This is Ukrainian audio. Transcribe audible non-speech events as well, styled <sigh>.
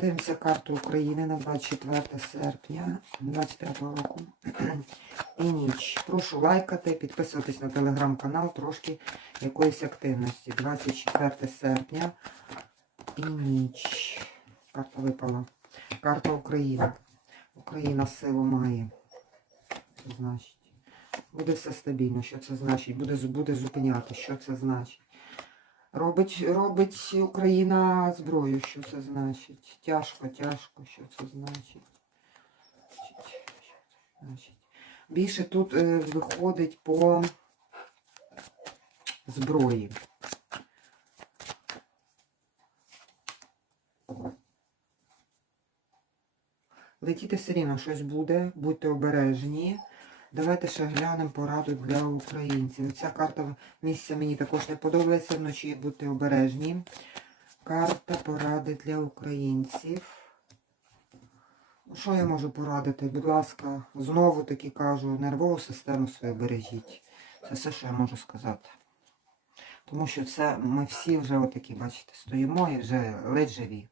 Дивимося карту України на 24 серпня 25 року. <clears throat> І ніч. Прошу лайкати, підписуватись на телеграм-канал, трошки якоїсь активності. 24 серпня і ніч. Карта випала. Карта України. Україна силу має. Це значить. Буде все стабільно. Що це значить? Буде, буде зупиняти. Що це значить? Робить, робить Україна зброю, що це значить? Тяжко, тяжко, що це значить? Більше тут е, виходить по зброї. Летіти все рівно щось буде, будьте обережні. Давайте ще глянемо пораду для українців. Ця карта місця мені також не подобається. Вночі будьте обережні. Карта поради для українців. Ну, Що я можу порадити? Будь ласка, знову таки кажу, нервову систему свою бережіть. Це все, що я можу сказати. Тому що це ми всі вже отакі, бачите, стоїмо і вже ледь живі.